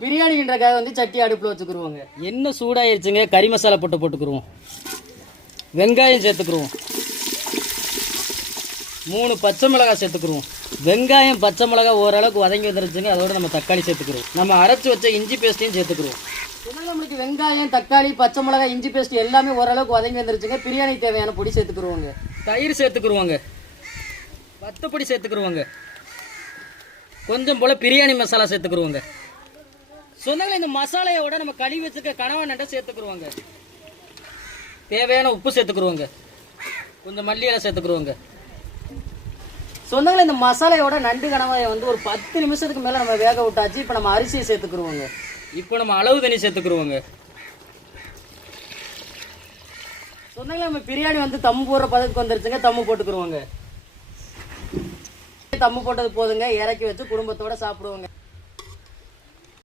பிரியாணின்றக்காக வந்து சட்டி அடுப்பில் வச்சுக்கிருவோங்க. எண்ணெய் சூடாயிருச்சுங்க. கறி மசாலா போட்டுக்குருவோம். வெங்காயம் சேர்த்துக்குருவோம். 3 பச்சை மிளகாய் சேர்த்துக்குருவோம். வெங்காயம் பச்சை மிளகாய் ஓரளவுக்கு வதங்கி வந்துருச்சுங்க. அதோட நம்ம தக்காளி சேர்த்துக்குருவோம். நம்ம அரைச்சி வச்ச இஞ்சி பேஸ்ட்டையும் சேர்த்துக்குருவோம். நம்மளுக்கு வெங்காயம் தக்காளி பச்சை மிளகாய் இஞ்சி பேஸ்ட் எல்லாமே ஓரளவுக்கு வதங்கி வந்துருச்சுங்க. பிரியாணி தேவையான பொடி சேர்த்துக்குருவோங்க. தயிர் சேர்த்துக்குருவோங்க. வத்தப்பொடி சேர்த்துக்குருவோங்க. கொஞ்சம் போல் பிரியாணி மசாலா சேர்த்துக்குருவோங்க. சொன்னாங்களே இந்த மசாலையோட நம்ம கழுவி வச்சுக்க கனவா நட்டை சேர்த்துக்குருவோங்க. தேவையான உப்பு சேர்த்துக்குருவோங்க. கொஞ்சம் மல்லி இலை சேர்த்துக்குருவோங்க. சொன்னாங்களே இந்த மசாலையோட நண்டு கனவாயை வந்து ஒரு 10 நிமிஷத்துக்கு மேலே நம்ம வேக விட்டாச்சு. இப்போ நம்ம அரிசியை சேர்த்துக்குருவோங்க. இப்போ நம்ம அளவு தண்ணி சேர்த்துக்குருவோங்க. சொன்னாங்களே நம்ம பிரியாணி வந்து தம்மு போடுற பதத்துக்கு வந்துருச்சுங்க. தம்மு போட்டுக்குருவோங்க. தம்மு போட்டது போதுங்க. இறக்கி வச்சு குடும்பத்தோட சாப்பிடுவோங்க.